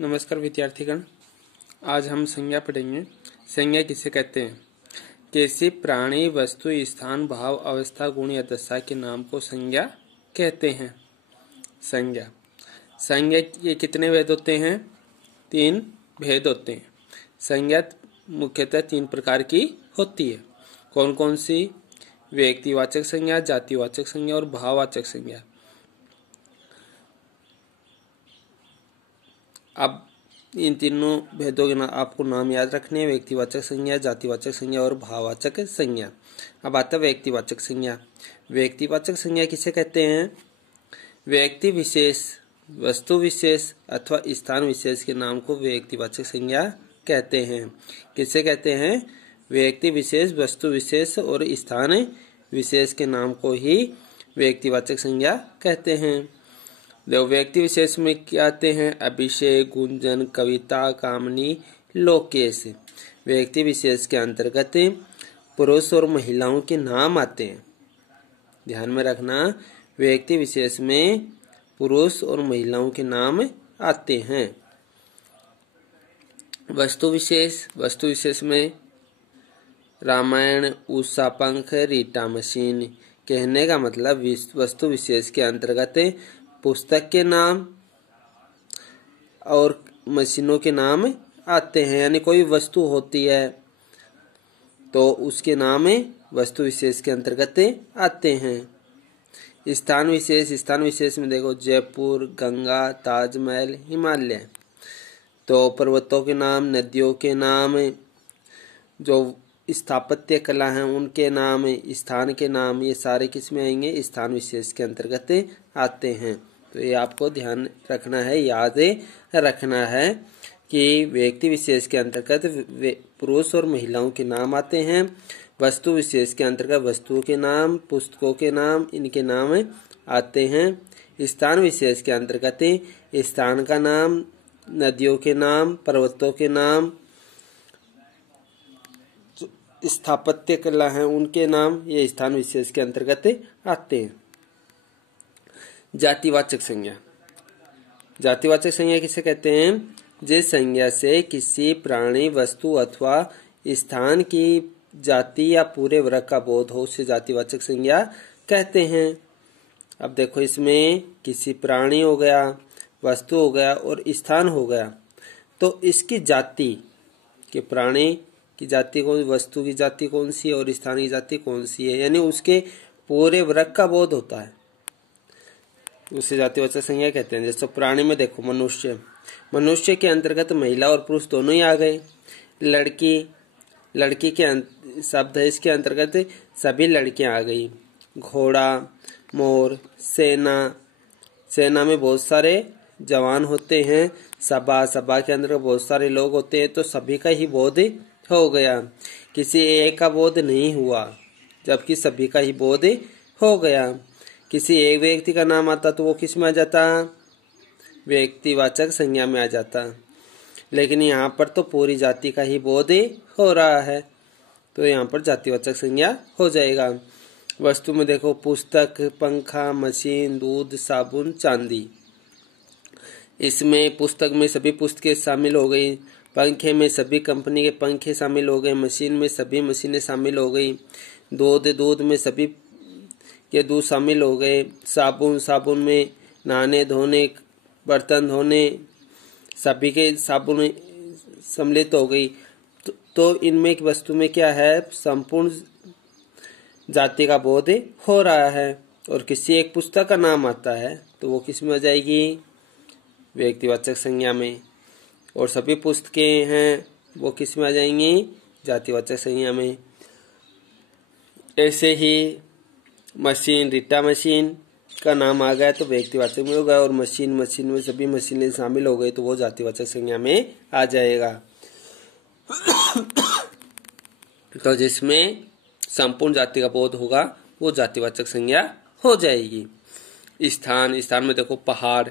नमस्कार विद्यार्थीगण। आज हम संज्ञा पढ़ेंगे। संज्ञा किसे कहते हैं? किसी प्राणी, वस्तु, स्थान, भाव, अवस्था, गुण या दशा के नाम को संज्ञा कहते हैं। संज्ञा ये कितने भेद होते हैं? 3 भेद होते हैं। संज्ञा मुख्यतः 3 प्रकार की होती है। कौन कौन सी? व्यक्तिवाचक संज्ञा, जातिवाचक संज्ञा और भाववाचक संज्ञा। अब इन तीनों भेदों के आपको नाम याद रखने हैं। व्यक्तिवाचक संज्ञा, जातिवाचक संज्ञा और भाववाचक संज्ञा। अब आता है व्यक्तिवाचक संज्ञा। व्यक्तिवाचक संज्ञा किसे कहते हैं? व्यक्ति विशेष, वस्तु विशेष अथवा स्थान विशेष के नाम को व्यक्तिवाचक संज्ञा कहते हैं। किसे कहते हैं? व्यक्ति विशेष, वस्तु विशेष और स्थान विशेष के नाम को ही व्यक्तिवाचक संज्ञा कहते हैं। देखो, व्यक्ति विशेष में क्या आते हैं? अभिषेक, गुंजन, कविता, कामनी, लोकेश। व्यक्ति विशेष के अंतर्गत पुरुष और महिलाओं के नाम आते हैं। ध्यान में रखना, व्यक्ति विशेष में पुरुष और महिलाओं के नाम आते हैं। वस्तु विशेष में रामायण, उषा पंख, रीटा मशीन। कहने का मतलब वस्तु विशेष के अंतर्गत पुस्तक के नाम और मशीनों के नाम आते हैं। यानी कोई वस्तु होती है तो उसके नाम वस्तु विशेष के अंतर्गत आते हैं। स्थान विशेष में देखो, जयपुर, गंगा, ताजमहल, हिमालय। तो पर्वतों के नाम, नदियों के नाम, जो स्थापत्य कला है उनके नाम, स्थान के नाम, ये सारे किस में आएंगे? स्थान विशेष के अंतर्गत आते हैं। तो ये आपको ध्यान रखना है, याद रखना है कि व्यक्ति विशेष के अंतर्गत पुरुष और महिलाओं के नाम आते हैं। वस्तु विशेष के अंतर्गत वस्तुओं के नाम, पुस्तकों के नाम, इनके नाम आते हैं। स्थान विशेष के अंतर्गत स्थान का नाम, नदियों के नाम, पर्वतों के नाम, स्थापत्य कला है उनके नाम, ये स्थान विशेष के अंतर्गत आते हैं। जातिवाचक संज्ञा किसे कहते हैं? जिस संज्ञा से किसी प्राणी, वस्तु अथवा स्थान की जाति या पूरे वर्ग का बोध हो, उसे जातिवाचक संज्ञा कहते हैं। अब देखो, इसमें किसी प्राणी हो गया, वस्तु हो गया और स्थान हो गया। तो इसकी जाति कि प्राणी की जाति कौन, वस्तु की जाति कौन सी है और स्थान की जाति कौन सी है, यानी उसके पूरे वर्ग का बोध होता है, उसे जातिवाचक संज्ञा कहते हैं। जैसे प्राणी में देखो, मनुष्य के अंतर्गत महिला और पुरुष दोनों ही आ गए। लड़की के शब्द है, इसके अंतर्गत सभी लड़कियां आ गई। घोड़ा, मोर, सेना में बहुत सारे जवान होते हैं। सभा के अंदर बहुत सारे लोग होते हैं, तो सभी का ही बोध हो गया। किसी एक का बोध नहीं हुआ, जबकि सभी का ही बोध हो गया। किसी एक व्यक्ति का नाम आता तो वो किस में आ जाता? व्यक्तिवाचक संज्ञा में आ जाता। लेकिन यहाँ पर तो पूरी जाति का ही बोध हो रहा है, तो यहाँ पर जातिवाचक संज्ञा हो जाएगा। वस्तु में देखो, पुस्तक, पंखा, मशीन, दूध, साबुन, चांदी। इसमें पुस्तक में सभी पुस्तकें शामिल हो गई, पंखे में सभी कंपनी के पंखे शामिल हो गए, मशीन में सभी मशीनें शामिल हो गई, दूध में सभी के दूध शामिल हो गए, साबुन में नहाने धोने, बर्तन धोने, सभी के साबुन सम्मिलित हो गई। तो इनमें एक वस्तु में क्या है? संपूर्ण जाति का बोध हो रहा है। और किसी एक पुस्तक का नाम आता है तो वो किस में आ जाएगी? व्यक्तिवाचक संज्ञा में। और सभी पुस्तकें हैं वो किस में आ जाएंगी? जातिवाचक संज्ञा में। ऐसे ही मशीन, रीटा मशीन का नाम आ गया तो व्यक्तिवाचक में होगा, और मशीन में सभी मशीनें शामिल हो गई तो वो जातिवाचक संज्ञा में आ जाएगा। तो जिसमें संपूर्ण जाति का बोध होगा वो जातिवाचक संज्ञा हो जाएगी। स्थान में देखो, पहाड़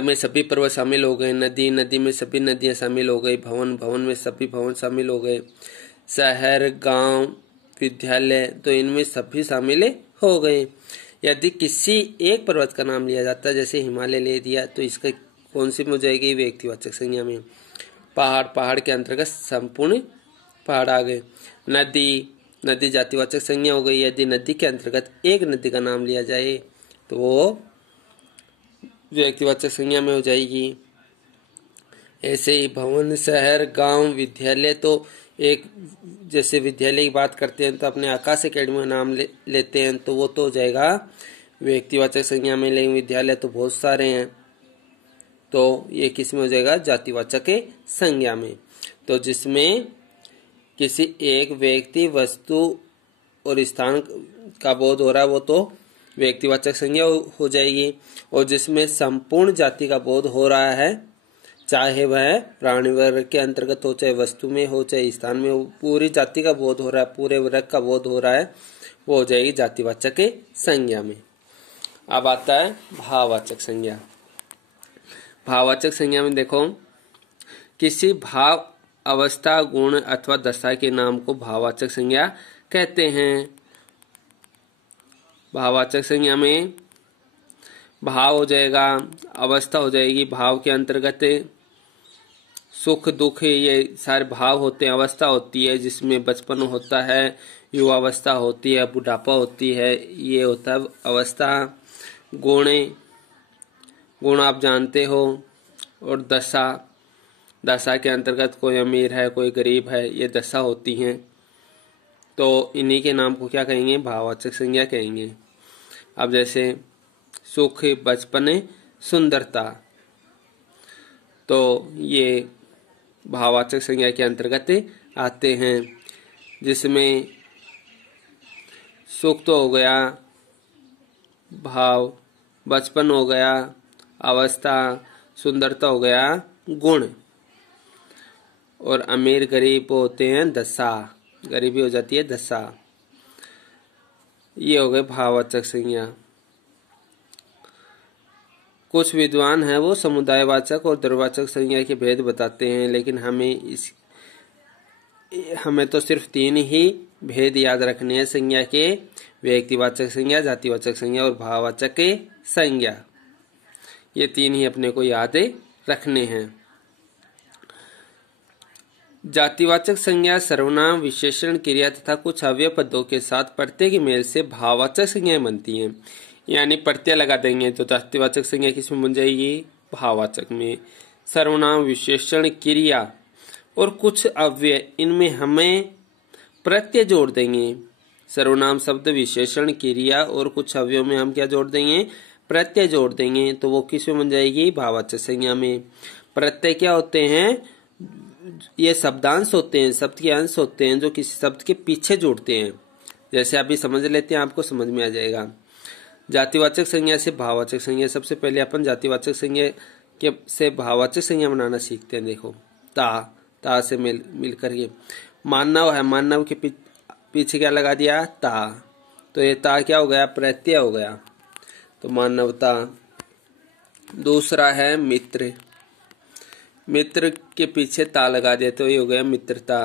में सभी पर्वत शामिल हो गए, नदी में सभी नदियां शामिल हो गई, भवन में सभी भवन शामिल हो गए, शहर, गांव, विद्यालय, तो इनमें सभी शामिल हो गए। यदि किसी एक पर्वत का नाम लिया जाता है, जैसे हिमालय ले दिया, तो इसका कौन सी में हो जाएगी? व्यक्तिवाचक संज्ञा में। पहाड़, पहाड़ के अंतर्गत संपूर्ण पहाड़ आ गए। नदी, नदी जातिवाचक संज्ञा हो गई। यदि नदी के अंतर्गत एक नदी का नाम लिया जाए तो वो व्यक्तिवाचक संज्ञा में हो जाएगी। ऐसे ही भवन, शहर, गांव, विद्यालय, तो एक जैसे विद्यालय की बात करते हैं तो अपने आकाश अकेडमी का नाम लेते हैं तो वो तो हो जाएगा व्यक्तिवाचक संज्ञा में। लेकिन विद्यालय तो बहुत सारे हैं तो ये किस में हो जाएगा? जातिवाचक संज्ञा में। तो जिसमें किसी एक व्यक्ति, वस्तु और स्थान का बोध हो रहा है वो तो व्यक्तिवाचक संज्ञा हो जाएगी। और जिसमें संपूर्ण जाति का बोध हो रहा है, चाहे वह प्राणी वर्ग के अंतर्गत हो, चाहे वस्तु में हो, चाहे स्थान में हो, पूरी जाति का बोध हो रहा है, पूरे वर्ग का बोध हो रहा है, वो हो जाएगी जातिवाचक संज्ञा में। अब आता है भाववाचक संज्ञा। भाववाचक संज्ञा में देखो, किसी भाव, अवस्था, गुण अथवा दशा के नाम को भाववाचक संज्ञा कहते हैं। भाववाचक संज्ञा में भाव हो जाएगा, अवस्था हो जाएगी, भाव के अंतर्गत सुख दुख ये सारे भाव होते हैं। अवस्था होती है जिसमें बचपन होता है, युवावस्था होती है, बुढ़ापा होती है, ये होता है अवस्था। गुण, गुण आप जानते हो। और दशा, दशा के अंतर्गत कोई अमीर है, कोई गरीब है, ये दशा होती हैं। तो इन्हीं के नाम को क्या कहेंगे? भाववाचक संज्ञा कहेंगे। अब जैसे सुख, बचपन, सुंदरता, तो ये भाववाचक संज्ञा के अंतर्गत आते हैं। जिसमें सुख तो हो गया भाव, बचपन हो गया अवस्था, सुंदरता हो गया गुण, और अमीर गरीब होते हैं दशा, गरीबी हो जाती है दशा। ये हो गए भाववाचक संज्ञा। कुछ विद्वान हैं वो समुदायवाचक और द्रव्यवाचक संज्ञा के भेद बताते हैं, लेकिन हमें तो सिर्फ 3 ही भेद याद रखने हैं संज्ञा के: व्यक्तिवाचक संज्ञा, जातिवाचक संज्ञा और भाववाचक संज्ञा। ये 3 ही अपने को याद रखने हैं। जातिवाचक संज्ञा सर्वनाम, विशेषण, क्रिया तथा कुछ अव्यय पदों के साथ प्रत्यय के मेल से भाववाचक संज्ञाएं बनती हैं। यानी प्रत्यय लगा देंगे तो जातिवाचक संज्ञा किसमें बन जाएगी? भाववाचक में। सर्वनाम, विशेषण, क्रिया और कुछ अव्यय, इनमें हमें प्रत्यय जोड़ देंगे। सर्वनाम शब्द, विशेषण, क्रिया और कुछ अव्ययों में हम क्या जोड़ देंगे? प्रत्यय जोड़ देंगे तो वो किसमें बन जाएगी? भाववाचक संज्ञा में। प्रत्यय क्या होते हैं? ये शब्दांश होते हैं, शब्द के अंश होते हैं जो किसी शब्द के पीछे जुड़ते हैं। जैसे अभी समझ लेते हैं, आपको समझ में आ जाएगा। जातिवाचक संज्ञा से भाववाचक संज्ञा। सबसे पहले अपन जातिवाचक संज्ञा के से भाववाचक संज्ञा बनाना सीखते हैं। देखो, ता से मिल करके मानव है, मानव के पीछे क्या लगा दिया? ता, तो ये ता क्या हो गया? प्रत्यय हो गया, तो मानवता। दूसरा है मित्र, मित्र के पीछे ता लगा दिया तो ये हो गया मित्रता।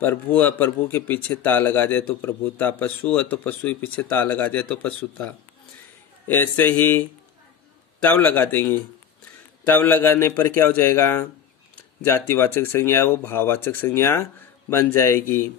प्रभु है, प्रभु के पीछे ता लगा दिया तो प्रभुता। पशु है तो पशु के पीछे ता लगा दिया तो पशुता। ऐसे ही तब लगा देंगे, तब लगाने पर क्या हो जाएगा? जातिवाचक संज्ञा वो भाववाचक संज्ञा बन जाएगी।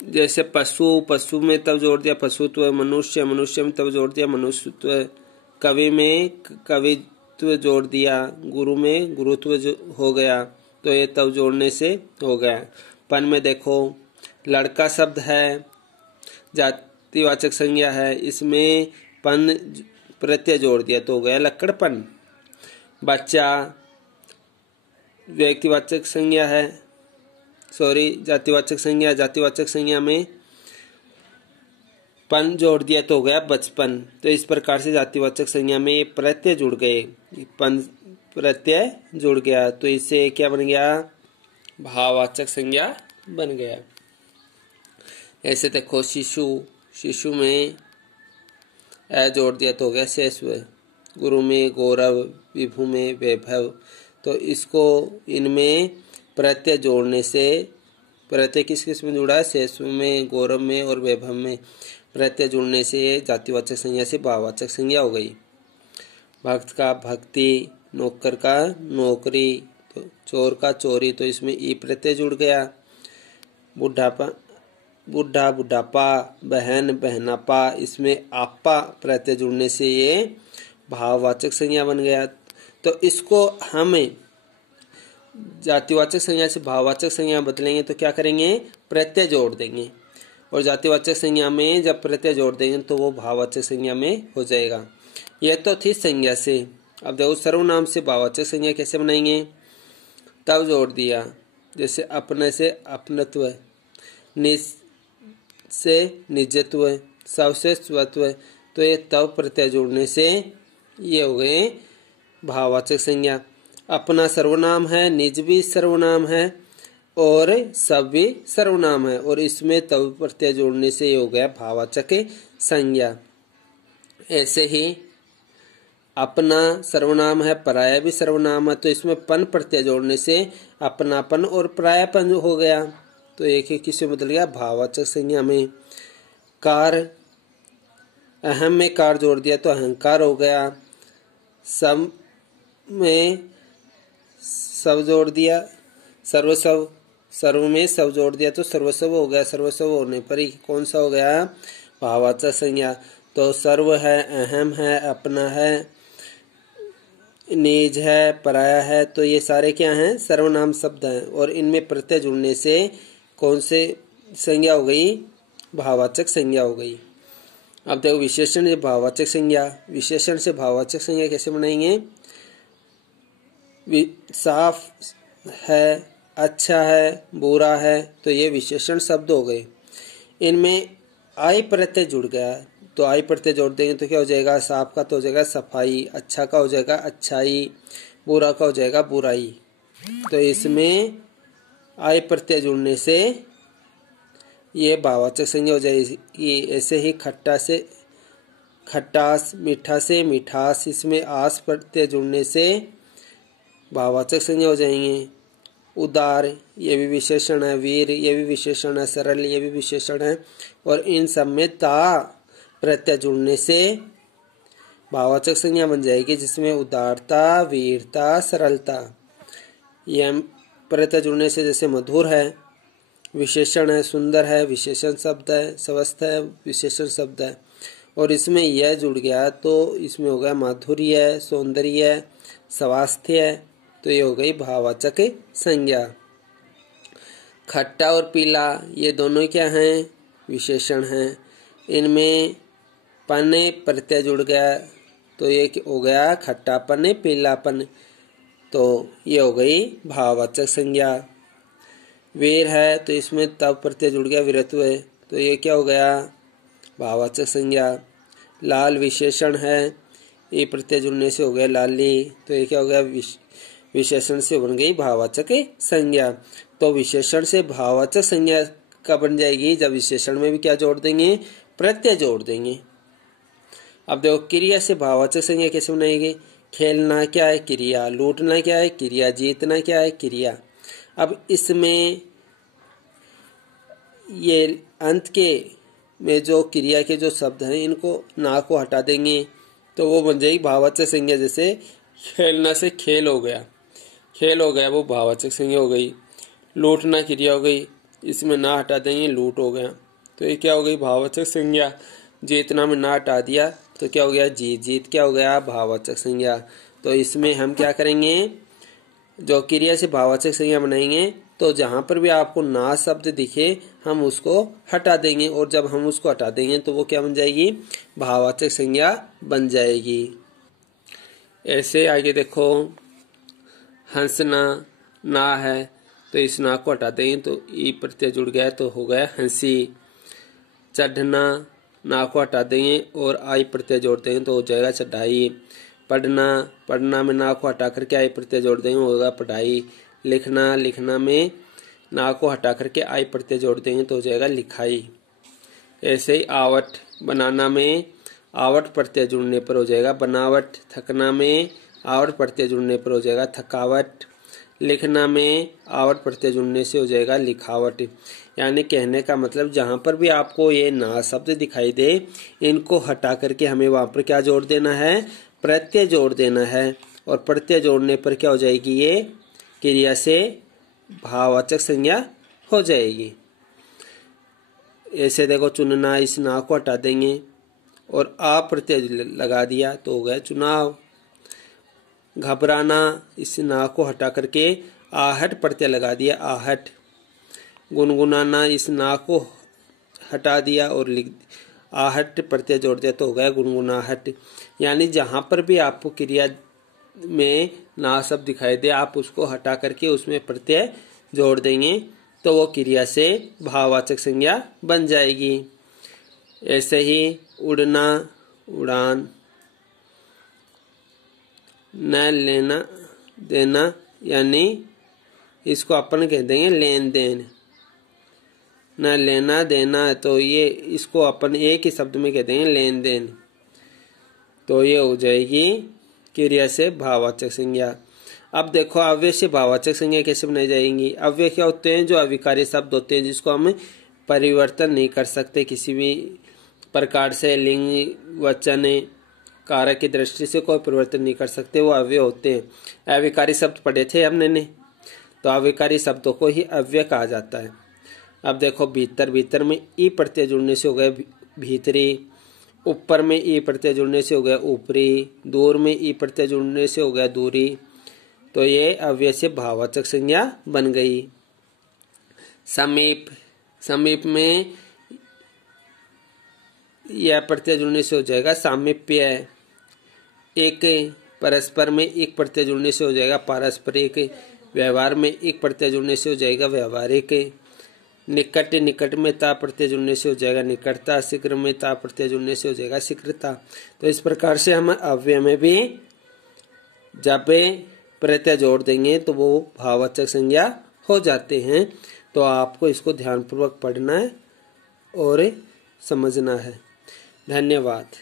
जैसे पशु, पशु में तब जोड़ दिया पशुत्व। मनुष्य, मनुष्य में तब जोड़ दिया मनुष्यत्व। कवि में कवित्व जोड़ दिया। गुरु में गुरुत्व हो गया, तो ये तब जोड़ने से हो गया। पन में देखो, लड़का शब्द है, जातिवाचक संज्ञा है, इसमें पन प्रत्यय जोड़ दिया तो हो गया लक्कड़पन। बच्चा व्यक्तिवाचक संज्ञा है, जातिवाचक संज्ञा। जातिवाचक संज्ञा में पन जोड़ दिया तो हो गया बचपन। तो इस प्रकार से जातिवाचक संज्ञा में ये प्रत्यय जुड़ गए, पन प्रत्यय जुड़ गया, तो इससे क्या बन गया? भाववाचक संज्ञा बन गया। ऐसे देखो, शिशु, शिशु में ए जोड़ दिया तो हो गया शेषव। गुरु में गौरव, विभु में वैभव, तो इसको इनमें प्रत्यय जोड़ने से प्रत्यय किस किस में जुड़ा है? शेष में, गौरव में और वैभव में। प्रत्यय जुड़ने से जातिवाचक संज्ञा से भाववाचक संज्ञा हो गई। भक्त का भक्ति, नौकर का नौकरी, तो चोर का चोरी, तो इसमें ई प्रत्यय जुड़ गया। बुढ़ापा, बुढ़ा बुढ़ापा, बहन बहनापा, इसमें आपा प्रत्यय जुड़ने से ये भाववाचक संज्ञा बन गया। तो इसको हमें जातिवाचक संज्ञा से भाववाचक संज्ञा बदलेंगे तो क्या करेंगे? प्रत्यय जोड़ देंगे, और जातिवाचक संज्ञा में जब प्रत्यय जोड़ देंगे तो वो भाववाचक संज्ञा में हो जाएगा। यह तो थी संज्ञा से। अब देखो सर्वनाम से भाववाचक संज्ञा कैसे बनाएंगे? तब जोड़ दिया, जैसे अपने से अपनत्व, निज से निजत्व, स्व से स्वत्व, तो ये तब प्रत्यय जोड़ने से ये हो गए भाववाचक संज्ञा। अपना सर्वनाम है, निज भी सर्वनाम है और सब भी सर्वनाम है, और इसमें तब प्रत्यय जोड़ने से ये हो गया भाववाचक संज्ञा। ऐसे ही अपना सर्वनाम है, पराया भी सर्वनाम है, तो इसमें पन प्रत्यय जोड़ने से अपनापन और परायापन हो गया, तो एक एक किसमें बदल गया? भाववाचक संज्ञा में। कार, अहम में कार जोड़ दिया तो अहंकार हो गया। सब में सब जोड़ दिया, सर्वस्व, सर्व में सब जोड़ दिया तो सर्वस्व हो गया। सर्वस्व होने पर ही कौन सा हो गया? भाववाचक संज्ञा। तो सर्व है, अहम है, अपना है, निज है, पराया है, तो ये सारे क्या हैं? सर्वनाम शब्द हैं, और इनमें प्रत्यय जुड़ने से कौन से संज्ञा हो गई? भाववाचक संज्ञा हो गई। अब देखो विशेषण से भाववाचक संज्ञा। विशेषण से भाववाचक संज्ञा कैसे बनाएंगे? साफ है, अच्छा है, बुरा है, तो ये विशेषण शब्द हो गए। इनमें आई प्रत्यय जुड़ गया, तो आई प्रत्यय जोड़ देंगे तो क्या हो जाएगा? साफ का तो हो जाएगा सफाई, अच्छा का हो जाएगा अच्छाई, बुरा का हो जाएगा बुराई। तो इसमें आई प्रत्यय जुड़ने से ये भाववाचक संज्ञा हो जाएगी। ऐसे ही खट्टा से खट्टास, मीठा से मिठास, इसमें आस प्रत्यय जुड़ने से भाववाचक संज्ञा हो जाएंगे। उदार, ये भी विशेषण है। वीर, ये भी विशेषण है। सरल, ये भी विशेषण है, और इन सब में ता प्रत्यय जुड़ने से भाववाचक संज्ञा बन जाएगी, जिसमें उदारता, वीरता, सरलता। यह प्रत्यय जुड़ने से जैसे मधुर है, विशेषण है। सुंदर है, विशेषण शब्द है। स्वस्थ है, विशेषण शब्द है, और इसमें यह जुड़ गया तो इसमें हो गया माधुर्य, सौंदर्य, स्वास्थ्य, तो ये हो गई भाववाचक संज्ञा। खट्टा और पीला, ये दोनों क्या हैं? विशेषण हैं। इनमें पने प्रत्यय जुड़ गया तो ये हो गया खट्टापन, पीलापन, तो ये हो गई भाववाचक संज्ञा। वीर है, तो इसमें तब प्रत्यय जुड़ गया वीरत्व है, तो ये क्या हो गया? भाववाचक संज्ञा। लाल विशेषण है, ये प्रत्यय जुड़ने से हो गया लाली, तो ये क्या हो गया? विशेषण से बन गई भाववाचक संज्ञा। तो विशेषण से भाववाचक संज्ञा कब बन जाएगी? जब विशेषण में भी क्या जोड़ देंगे? प्रत्यय जोड़ देंगे। अब देखो क्रिया से भाववाचक संज्ञा कैसे बनाएंगे? खेलना क्या है? क्रिया। लूटना क्या है? क्रिया। जीतना क्या है? क्रिया। अब इसमें ये अंत के में जो क्रिया के जो शब्द हैं, इनको ना को हटा देंगे तो वो बन जाएगी भाववाचक संज्ञा। जैसे खेलना से खेल हो गया, खेल हो गया, वो भाववाचक संज्ञा हो गई। लूटना क्रिया हो गई, इसमें ना हटा देंगे, लूट हो गया, तो ये क्या हो गई? भाववाचक संज्ञा। जीतना में ना हटा दिया तो क्या हो गया? जीत। जीत क्या हो गया? भाववाचक संज्ञा। तो इसमें हम क्या करेंगे? जो क्रिया से भाववाचक संज्ञा बनाएंगे तो जहां पर भी आपको ना शब्द दिखे हम उसको हटा देंगे, और जब हम उसको हटा देंगे तो वो क्या बन जाएगी? भाववाचक संज्ञा बन जाएगी। ऐसे आगे देखो, हंसना ना है, तो इस ना को हटा देंगे तो ई प्रत्यय जुड़ गया तो हो गया हंसी। चढ़ना, ना को हटा देंगे और आई प्रत्यय जोड़ देंगे तो हो जाएगा चढ़ाई। पढ़ना, पढ़ना में ना को हटा करके आई प्रत्यय जोड़ देंगे होगा पढ़ाई। लिखना, लिखना में ना को हटा करके आई प्रत्यय जोड़ देंगे तो हो जाएगा लिखाई। ऐसे ही आवट, बनाना में आवट प्रत्यय जुड़ने पर हो जाएगा बनावट। थकना में आवट प्रत्यय जुड़ने पर हो जाएगा थकावट। लिखना में आवट प्रत्यय जुड़ने से हो जाएगा लिखावट। यानी कहने का मतलब जहां पर भी आपको ये ना शब्द दिखाई दे, इनको हटा करके हमें वहां पर क्या जोड़ देना है, प्रत्यय जोड़ देना है। और प्रत्यय जोड़ने पर क्या हो जाएगी, ये क्रिया से भाववाचक संज्ञा हो जाएगी। ऐसे देखो, चुनना, इस ना को हटा देंगे और आ प्रत्यय लगा दिया तो हो गया चुनाव। घबराना, इस ना को हटा करके आहट प्रत्यय लगा दिया आहट। गुनगुनाना, इस ना को हटा दिया और लिख आहट प्रत्यय जोड़ दिया तो हो गया गुनगुनाहट। यानी जहां पर भी आपको क्रिया में ना शब्द दिखाई दे, आप उसको हटा करके उसमें प्रत्यय जोड़ देंगे तो वो क्रिया से भाववाचक संज्ञा बन जाएगी। ऐसे ही उड़ना, उड़ान, न लेना देना, यानी इसको अपन कह देंगे लेन देन। न लेना देना है तो ये इसको अपन एक ही शब्द में कह देंगे लेन देन, तो ये हो जाएगी क्रिया से भाववाचक संज्ञा। अब देखो अव्यय से भाववाचक संज्ञा कैसे बनाई जाएंगी। अव्यय क्या होते हैं, जो अविकारी शब्द होते हैं जिसको हम परिवर्तन नहीं कर सकते किसी भी प्रकार से, लिंग वचन कारक की दृष्टि से कोई परिवर्तन नहीं कर सकते, वो अव्यय होते हैं। अविकारी शब्द पढ़े थे हमने ने, तो अविकारी शब्दों को ही अव्यय कहा जाता है। अब देखो भीतर, भीतर में ई प्रत्यय जुड़ने से हो गए भीतरी। ऊपर में ई प्रत्यय जुड़ने से हो गया ऊपरी। दूर में ई प्रत्यय जुड़ने से हो गया दूरी। तो ये अव्यय से भाववाचक संज्ञा बन गई। समीप, समीप में यह प्रत्यय जुड़ने से हो जाएगा सामीप्य। एक, परस्पर में एक प्रत्यय जुड़ने से हो जाएगा पारस्परिक। व्यवहार में एक प्रत्यय जुड़ने से हो जाएगा व्यवहारिक। निकट, निकट में ता प्रत्यय जुड़ने से हो जाएगा निकटता। शीघ्र में ता प्रत्यय जुड़ने से हो जाएगा शीघ्रता। तो इस प्रकार से हम अव्यय में भी जब प्रत्यय जोड़ देंगे तो वो भाववाचक संज्ञा हो जाते हैं। तो आपको इसको ध्यानपूर्वक पढ़ना है और समझना है। धन्यवाद।